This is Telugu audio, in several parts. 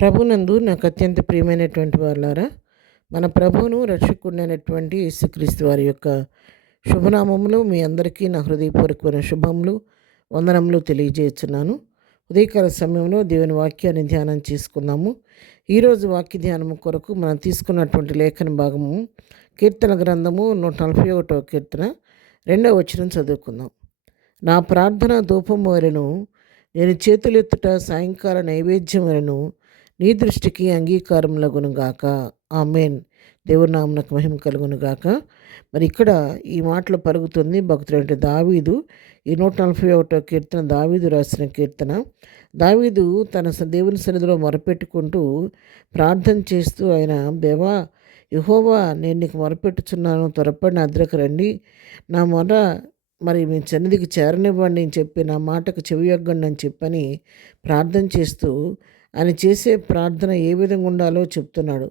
ప్రభునందు నాకు అత్యంత ప్రియమైనటువంటి వాళ్ళారా, మన ప్రభువును రక్షకుడైనటువంటి యేసుక్రీస్తు వారి యొక్క శుభనామములు మీ అందరికీ నా హృదయపూర్వకమైన శుభములు, వందనములు తెలియజేస్తున్నాను. ఉదయకాల సమయంలో దేవుని వాక్యాన్ని ధ్యానం చేసుకుందాము. ఈరోజు వాక్య ధ్యానము కొరకు మనం తీసుకున్నటువంటి లేఖన భాగము కీర్తన గ్రంథము 141వ కీర్తన 2వ వచనం చదువుకుందాం. నా ప్రార్థన ధూపము వలెను, నేను చేతులెత్తుట సాయంకాల నైవేద్యం వలెను నీ దృష్టికి అంగీకారములగును గాక. ఆమేన్. దేవుని నామమునకు మహిమ కలుగును గాక. మరి ఇక్కడ ఈ మాటలు పలుకుతుంది భక్తుడు దావీదు. ఈ 141వ కీర్తన దావీదు రాసిన కీర్తన. దావీదు తన దేవుని సన్నిధిలో మొరపెట్టుకుంటూ ప్రార్థన చేస్తూ ఆయన, దేవా యెహోవా, నేను నీకు మొరపెట్టుచున్నాను, త్వరపడి నా దగ్గరకు రండి, నా మొర మరి మీ సన్నిధికి చేరనివ్వండి అని చెప్పి, నా మాటకు చెవియొగ్గండి అని చెప్పని ప్రార్థన చేస్తూ ఆయన చేసే ప్రార్థన ఏ విధంగా ఉండాలో చెప్తున్నాడు.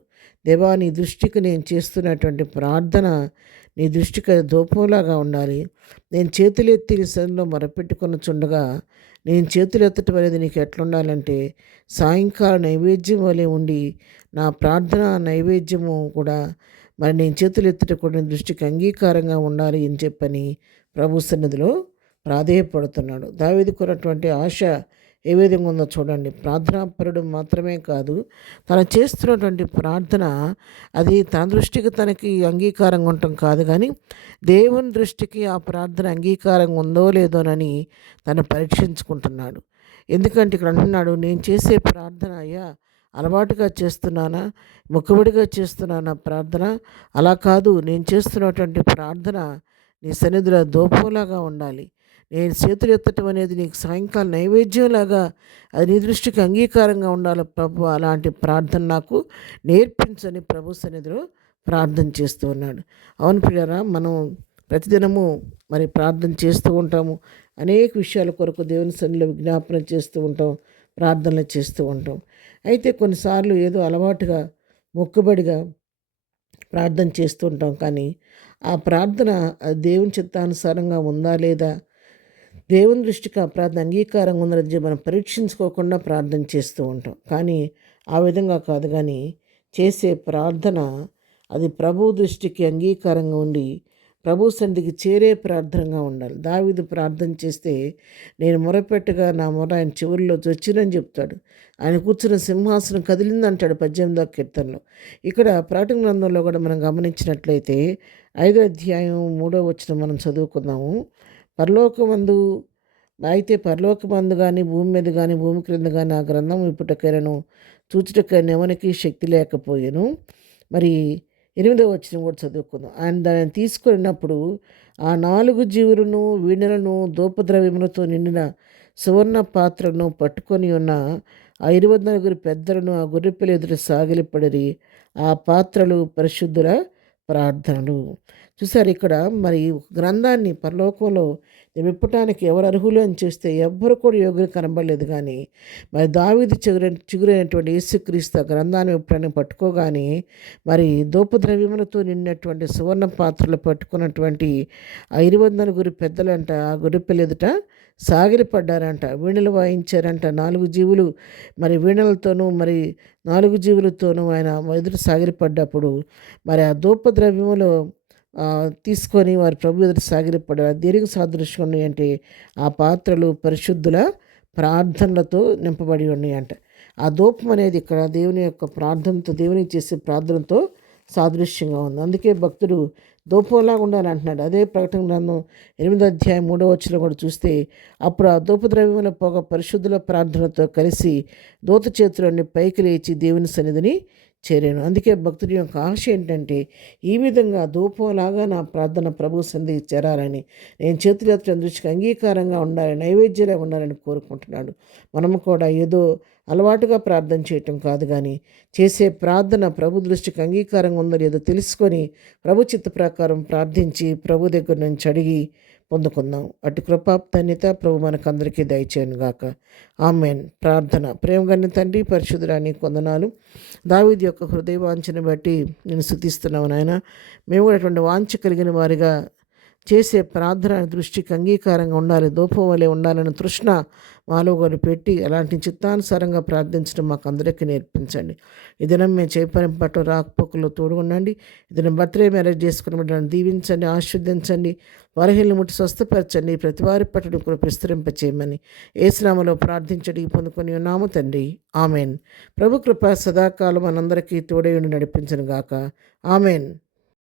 దేవా, నీ దృష్టికి నేను చేస్తున్నటువంటి ప్రార్థన నీ దృష్టికి ధూపంలాగా ఉండాలి. నేను చేతులెత్తి నీ సన్నిధిలో మొరపెట్టుకొనుచుండగా, నేను చేతులెత్తటం అనేది నీకు ఎట్లుండాలంటే సాయంకాల నైవేద్యం వలె ఉండి, నా ప్రార్థన నైవేద్యము కూడా మరి నేను చేతులెత్తుట కూడా నీ దృష్టికి అంగీకారంగా ఉండాలి అని చెప్పని ప్రభు సన్నిధిలో ప్రాధేయపడుతున్నాడు. దావీదుకున్నటువంటి ఆశ ఏ విధంగా ఉందో చూడండి. ప్రార్థనాపరుడు మాత్రమే కాదు, తను చేస్తున్నటువంటి ప్రార్థన అది తన దృష్టికి తనకి అంగీకారంగా ఉండటం కాదు, కానీ దేవుని దృష్టికి ఆ ప్రార్థన అంగీకారంగా ఉందో లేదోనని తను పరీక్షించుకుంటున్నాడు. ఎందుకంటే ఇక్కడ అంటున్నాడు, నేను చేసే ప్రార్థన అయ్యా అలవాటుగా చేస్తున్నానా, మొక్కుబడిగా చేస్తున్నానా ప్రార్థన? అలా కాదు, నేను చేస్తున్నటువంటి ప్రార్థన నీ సన్నిధిలో ధూపంలాగా ఉండాలి. నేను చేతులు ఎత్తటం అనేది నీకు సాయంకాలం నైవేద్యంలాగా అది నీ దృష్టికి అంగీకారంగా ఉండాలి ప్రభు. అలాంటి ప్రార్థన నాకు నేర్పించని ప్రభు సన్నిధిలో ప్రార్థన చేస్తూ ఉన్నాడు. అవును ప్రియులారా, మనం ప్రతిదినము మరి ప్రార్థన చేస్తూ ఉంటాము. అనేక విషయాల కొరకు దేవుని సన్నిధిలో విజ్ఞాపన చేస్తూ ఉంటాం, ప్రార్థనలు చేస్తూ ఉంటాం. అయితే కొన్నిసార్లు ఏదో అలవాటుగా మొక్కుబడిగా ప్రార్థన చేస్తూ ఉంటాం, కానీ ఆ ప్రార్థన దేవుని చిత్తానుసారంగా ఉందా లేదా, దేవుని దృష్టికి ఆ ప్రార్థన అంగీకారంగా ఉందని మనం పరీక్షించుకోకుండా ప్రార్థన చేస్తూ ఉంటాం. కానీ ఆ విధంగా కాదు, కానీ చేసే ప్రార్థన అది ప్రభు దృష్టికి అంగీకారంగా ఉండి ప్రభు సన్నిధికి చేరే ప్రార్థనగా ఉండాలి. దావీదు ప్రార్థన చేస్తే, నేను మొరపెట్టగా నా మొర ఆయన చివరిలో వచ్చిందని చెప్తాడు. ఆయన కూర్చున్న సింహాసనం కదిలిందంటాడు 18వ కీర్తనలో. ఇక్కడ ప్రకటన గ్రంథంలో కూడా మనం గమనించినట్లయితే 5వ అధ్యాయం 3వ వచనం మనం చదువుకుందాము. పరలోకమందు పరలోకమందు కానీ భూమి మీద కానీ భూమి క్రింద కానీ ఆ గ్రంథం ఇప్పుటకైనను చూచుటకైనా ఎవరికి శక్తి లేకపోయాను. మరి 8వ వచనం కూడా చదువుకుందాం. ఆయన దానిని తీసుకున్నప్పుడు ఆ 4 జీవులను వీణలను ధూపద్రవ్యములతో నిండిన సువర్ణ పాత్రను పట్టుకొని ఉన్న ఆ 24 పెద్దలను ఆ గొర్రెపిల్ల ఎదుట సాగిలపడిరి. ఆ పాత్రలు పరిశుద్ధుల ప్రార్థనలు. చూసారు, ఇక్కడ మరి గ్రంథాన్ని పరలోకంలో విప్పటానికి ఎవరు అర్హులు అని చూస్తే ఎవ్వరు కూడా యోగ్యులు కనబడలేదు. కానీ మరి దావీదు చిగురైనటువంటి యేసుక్రీస్తు గ్రంథాన్ని విప్పటాన్ని పట్టుకోగానే మరి ధూపద్రవ్యములతో నిన్నటువంటి సువర్ణ పాత్రలు పట్టుకున్నటువంటి ఆ 24 పెద్దలంట ఆ గొర్రెపిల్ల ఎదుట సాగిలపడ్డారంట, వీణలు వాయించారంట. 4 జీవులు మరి వీణలతోనూ మరి 4 జీవులతోనూ ఆయన ఎదుట సాగిలపడ్డప్పుడు మరి ఆ ధూపద్రవ్యములో తీసుకొని వారి ప్రభు ఎదుట సాగిలపడ్డారు. దేనికి సాదృశ్యం ఉన్నాయంటే ఆ పాత్రలు పరిశుద్ధుల ప్రార్థనలతో నింపబడి ఉన్నాయంట. ఆ ధూపం అనేది ఇక్కడ దేవుని యొక్క ప్రార్థనతో, దేవునికి చేసే ప్రార్థనతో సాదృశ్యంగా ఉంది. అందుకే భక్తుడు ధూపంలాగా ఉండాలి అంటున్నాడు. అదే ప్రకటన గ్రంథం 8వ అధ్యాయం 3వ వచనం కూడా చూస్తే, అప్పుడు ఆ ధూపద్రవ్యముల పొగ పరిశుద్ధుల ప్రార్థనతో కలిసి దూత చేతులన్నీ పైకి లేచి దేవుని సన్నిధిని చేరాను. అందుకే భక్తుడి యొక్క ఆశ ఏంటంటే, ఈ విధంగా ధూపంలాగా నా ప్రార్థన ప్రభు సన్నిధికి చేరాలని, నేను చేతులెత్తడం దృష్టికి అంగీకారంగా ఉండాలని, నైవేద్యంగా ఉండాలని కోరుకుంటున్నాడు. మనము కూడా ఏదో అలవాటుగా ప్రార్థన చేయటం కాదు, కానీ చేసే ప్రార్థన ప్రభు దృష్టికి అంగీకారంగా ఉందో లేదో తెలుసుకొని ప్రభు చిత్త ప్రకారం ప్రార్థించి ప్రభు దగ్గర నుంచి అడిగి పొందుకుందాం. అటు కృపాప్తన్యత ప్రభు మనకందరికీ దయచేయను గాక. ఆమెన్. ప్రార్థన. ప్రేమగన్న తండ్రి, పరిశుద్ధుడా, నీకు వందనాలు. దావీదు యొక్క హృదయ వాంఛను బట్టి నేను స్తుతిస్తున్నావు నాయన. మేము కూడా అటువంటి వాంఛ కలిగిన వారిగా చేసే ప్రార్థన దృష్టికి అంగీకారంగా ఉండాలి, ధూపం వలె ఉండాలని తృష్ణ మాలో కూడా పెట్టి అలాంటి చిత్తానుసారంగా ప్రార్థించడం మాకు అందరికీ నేర్పించండి. ఈ దినం మేము చేపని పట్టు రాకపోకల్లో తోడుగుండండి. ఈ దినం బర్త్డే మ్యారేజ్ చేసుకుని బిడ్డలను దీవించండి, ఆశీర్వదించండి, వరహిల్ని ముట్టి స్వస్థపరచండి, ప్రతి వారి పట్టును కూడా విస్తరింపచేయమని ఏసునామలో ప్రార్థించడి పొందుకొని ఉన్నాము తండ్రి. ఆమెన్. ప్రభు కృప సదాకాలం మనందరికీ తోడై ఉండి నడిపించను గాక. ఆమెన్.